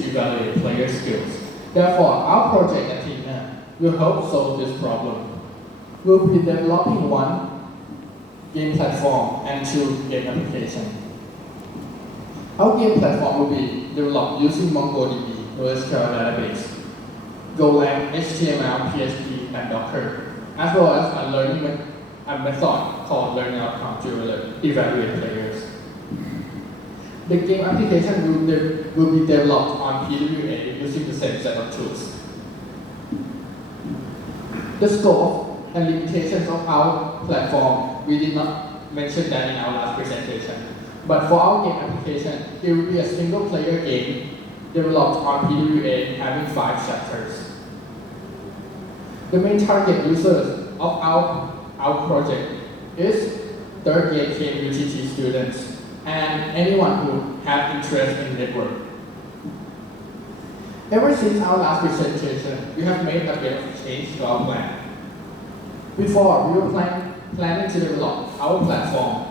to evaluate player skills. Therefore, our project Athena will help solve this problem. We'll be developing one game platform and two game applications. Our game platform will be developed using MongoDB, NoSQL database, Golang, HTML, PHP, and Docker, as well as a method called learning outcome to evaluate players. The game application will be developed on PWA using the same set of tools. The scope and limitations of our platform, we did not mention that in our last presentation. But for our game application, it will be a single player game developed on PWA having 5 chapters. The main target users of our project is third year KMUTT students and anyone who have interest in network. Ever since our last presentation, we have made a bit of change to our plan. Before, we were planning to develop our platform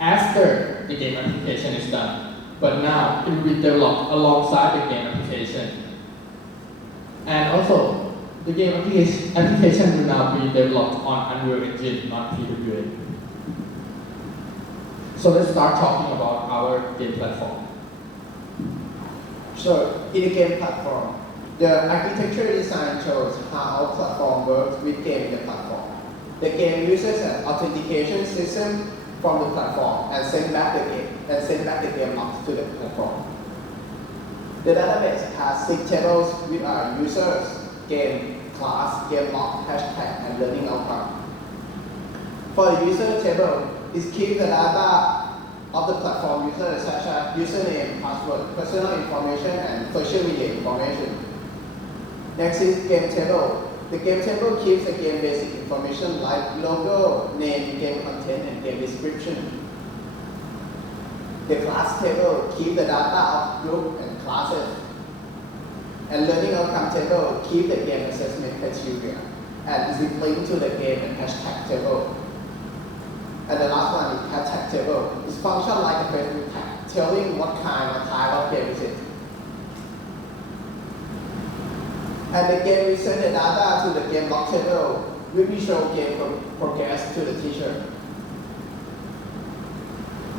after the game application is done, but now it will be developed alongside the game application. And also, the game application will now be developed on Unreal Engine, not PWA. So let's start talking about our game platform. So, in the game platform, the architecture design shows how our platform works with game in the platform. The game uses an authentication system from the platform and send back the game logs to the platform. The database has 6 tables with our users, game, class, game log, hashtag, and learning outcome. For the user table, it keeps the data of the platform users such as username, password, personal information, and social media information. Next is game table. The game table keeps the game basic information like logo, name, game content, and game description. The class table keeps the data of group and classes. And learning outcome table keeps the game assessment criteria and is linked to the game and hashtag table. And the last one is hashtag table. It functions like a Facebook tag, telling what kind or type of game is it. And the game will send the data to the game log table, which will show game progress to the teacher.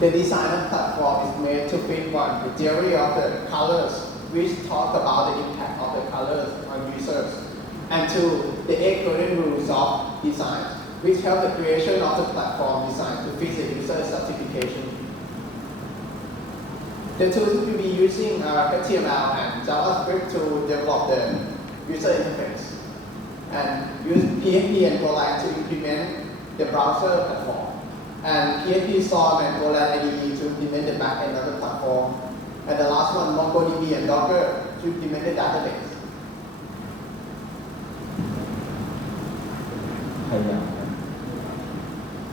The design of platform is made to fit one, the theory of the colors, which talk about the impact of the colors on users, and 2, the 8 golden rules of design, which help the creation of the platform design to fit the user certification. The tools will be using HTML and JavaScript to develop the user interface, and use PHP and Golang to implement the browser platform, and PHP Storm and Golang IDE to implement the backend of the platform, and the last one, MongoDB and Docker to implement the database.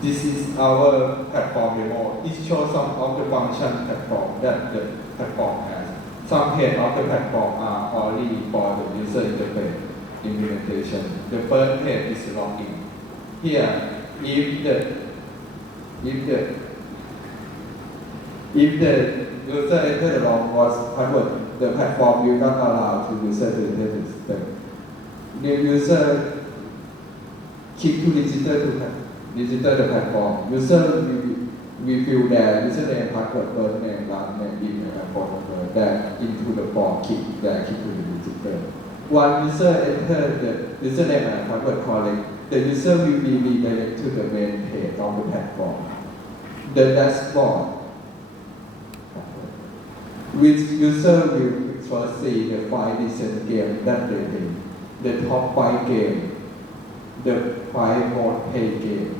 This is our platform demo. It shows some of the function platform that the platform has. Some parts of the platform are only for the user interface implementation. The first page is login. Here, if the user enter the wrong password, the platform will not allow the user to enter the system. The user click to register the platform. User will fill their username, password, first name, last name, email, and phone number that into the form, click to the register. Once user enter the username and password correct, the user will be redirected to the main page of the platform. The dashboard, which user will first see the 5 recent games that they play, the top 5 games, the 5 most played games.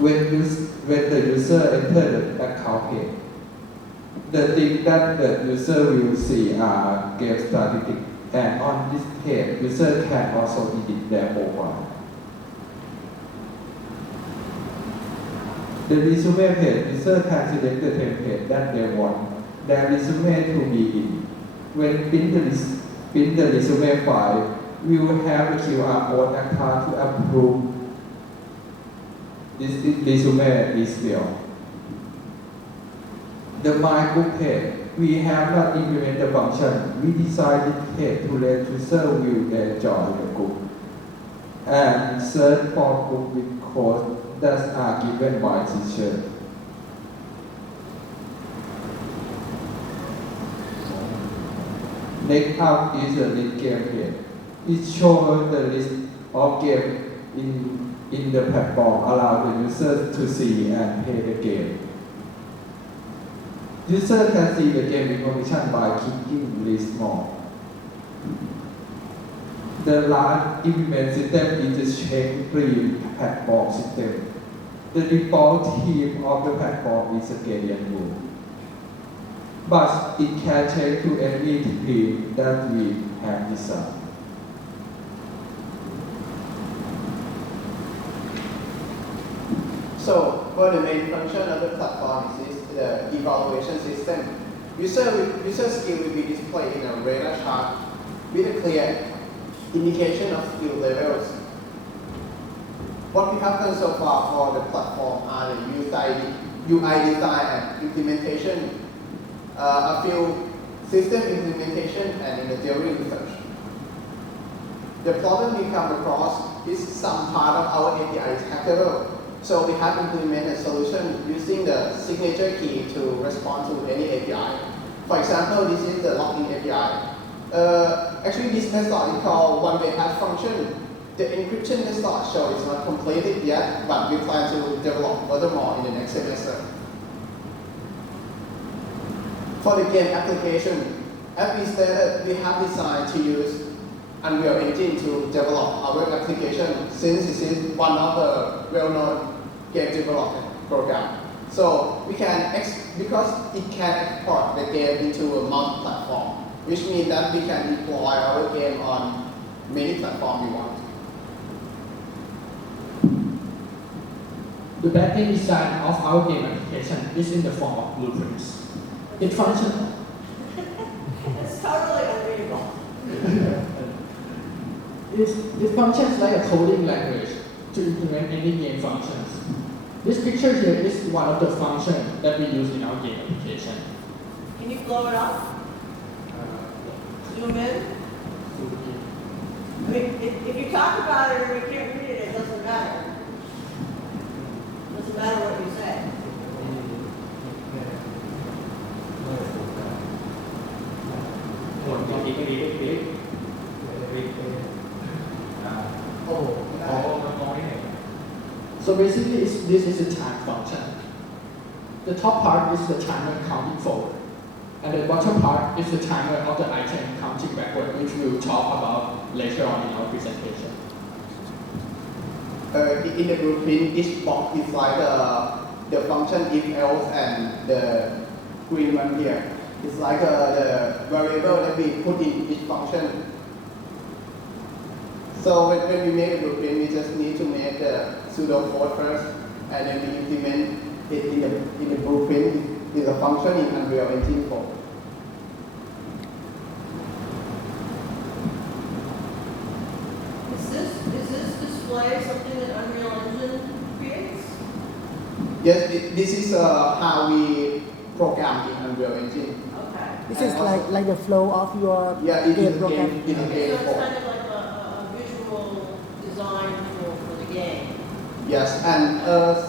When the user enters the account page, the thing that the user will see are game statistics, and on this page, user can also edit their profile. The resume page, user can select the template that they want their resume to be in. When print the resume file, we will have a QR code attached to approve this resume is real. The My Book page, we have not implemented the function. We designed this page to let user view their enjoy the book and search for book with codes that are given by teacher. Next up is the list game page. It shows the list of games in the platform, allow the user to see and play the game. User can see the game information by clicking list more. The last implement system is the chain free platform system. The default theme of the platform is a Gradient rule, but it can change to any theme that we have designed. So, for the main function of the platform is the evaluation system. User skill will be displayed in a radar chart with a clear indication of skill levels. What we have done so far for the platform are the UI design and implementation, a few system implementation, and in the theory research. The problem we come across is some part of our API is hackable. So we have implemented a solution using the signature key to respond to any API. For example, this is the login API. Actually, this method is called one-way hash function. The encryption method show is not completed yet, but we plan to develop furthermore in the next semester. For the game application, as we stated, we have designed to use Unreal Engine to develop our application, since this is one of the well-known game development program. So we can, because it can export the game into a multi-platform, which means that we can deploy our game on many platforms we want. The backend design of our game application is in the form of blueprints. It functions. It's totally unreadable. It functions like a coding language to implement any game functions. This picture here is one of the functions that we use in our game application. Can you blow it up? Zoom in? I mean, if you talk about it or you can't read it, it doesn't matter. It doesn't matter what you say. So basically, this is a time function. The top part is the timer counting forward, and the bottom part is the timer of the item counting backward, which we will talk about later on in our presentation. In the blueprint, each box is like the function if else, and the green one here is like the variable that we put in each function. So when we make a blueprint, we just need to make the pseudocode first, and then we implement it in the blueprint. Is a function in Unreal Engine 4. Is this display something that Unreal Engine creates? Yes, this is how we program in Unreal Engine. Okay. This is like the flow of your Yeah, it is game a program. game. It is a Okay, game so it's code. kind of like a visual design for the game. Yes, and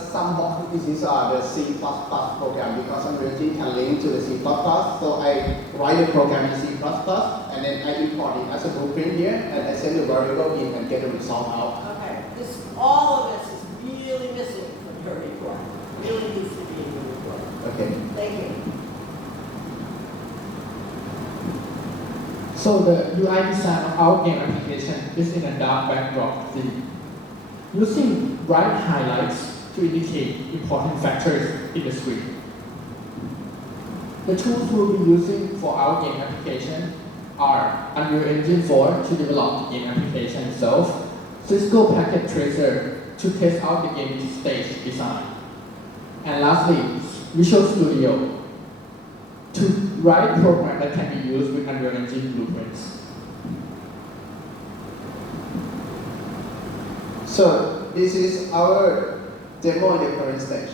some boxes is the C++ program, because Unreal Engine can link to the C++. So I write the program in C++, and then I import it as a blueprint here, and I send the variable in and get the result out. Okay, all of this is really missing from your report. Really needs to be in your report. Okay. Thank you. So the UI design of our game application is in a dark backdrop theme, using bright highlights to indicate important factors in the screen. The tools we'll be using for our game application are Unreal Engine 4 to develop the game application itself, Cisco Packet Tracer to test out the game stage design, and lastly, Visual Studio to write programs that can be used with Unreal Engine blueprints. So this is our demo in the current stage.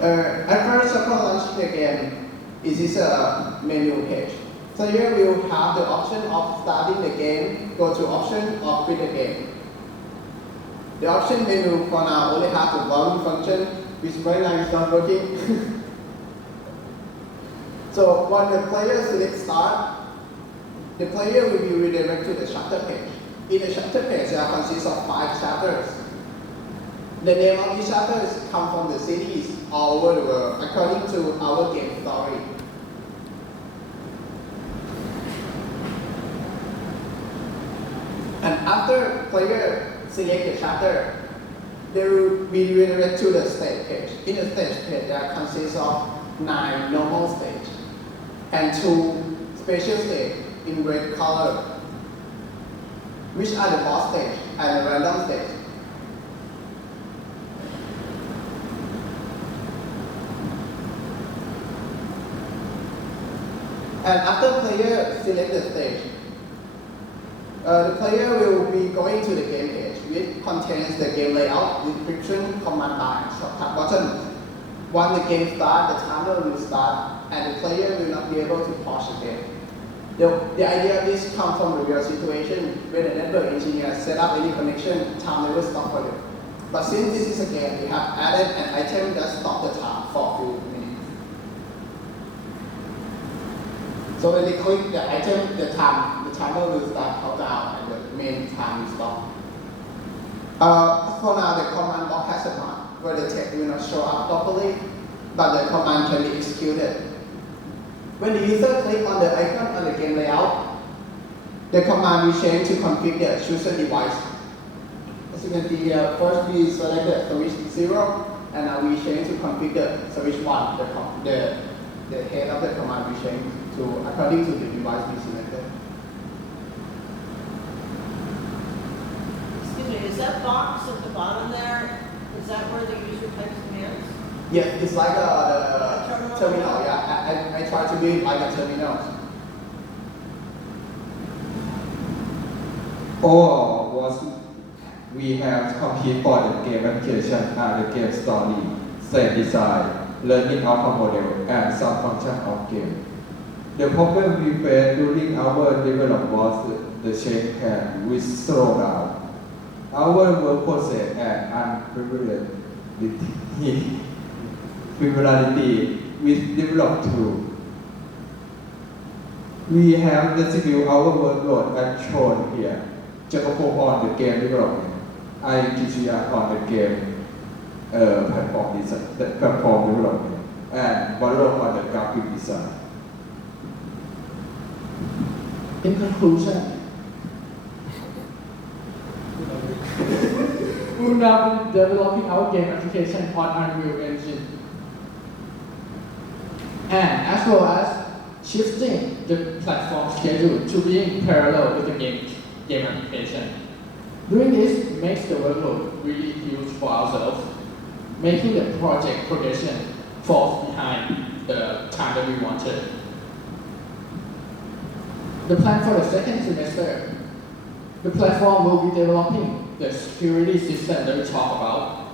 At first, upon launching the game, it is a menu page. Player will have the option of starting the game, go to option, or quit the game. The option menu for now only has the volume function, which right now is not working. So when the player selects start, the player will be redirected to the chapter page. In the chapter page, there consists of 5 chapters. The name of each chapter come from the cities all over the world according to our game story. And after player select the chapter, they will be redirected to the stage page. In the stage page, there consists of 9 normal stages and 2 special stages in red color, which are the boss stage and the random stage. And after player select the stage, the player will be going to the game page, which contains the game layout, description, command bar, and shortcut button. When the game starts, the timer will start, and the player will not be able to pause the game. The idea of this comes from the real situation where the network engineer set up any connection, time never stop for them. But since this is a game, we have added an item that stops the time for a few minutes. So when they click the item, the timer will start countdown and the main time will stop. For now, the command block has a mark where the text will not show up properly, but the command can be executed. When the user clicks on the icon on the game layout, the command will change to configure the chosen device. As you can see here, first we selected switch 0, and now we change to configure switch 1. The head of the command will change to according to the device we selected. Excuse me, is that box at the bottom there, is that where the user types commands? Yeah, it's like a terminal. Yeah, I try to be like a terminal. Overall, was we have complete for the game application and the game story, set design, learning outcome model, and some function of game. The problem we faced during our development was the change hand which slowed down our work process and unpredictability with developed tool. We have distributed our workload as shown here. Jacopo on the game development, IGGR on the game platform design, the platform development, and Valo on the graphic design. In conclusion, we will now be developing our game application on Unreal Engine, and as well as shifting the platform schedule to being parallel with the game application. Doing this makes the workload really huge for ourselves, making the project progression falls behind the time that we wanted. The plan for the second semester, the platform will be developing the security system that we talked about,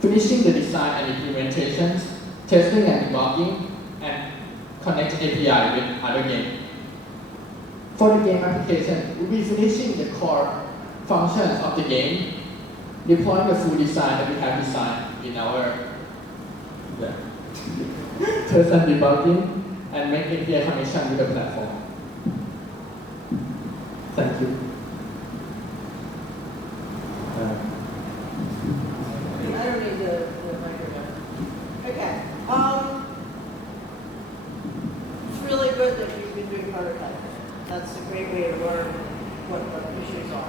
finishing the design and implementations, testing and debugging, and connect API with other games. For the game application, we'll be finishing the core functions of the game, deploying the full design that we have designed in our test and debugging, and make API connection with the platform. Thank you. I don't need the microphone. Okay. It's really good that you've been doing prototyping. That's a great way to learn what the issues are.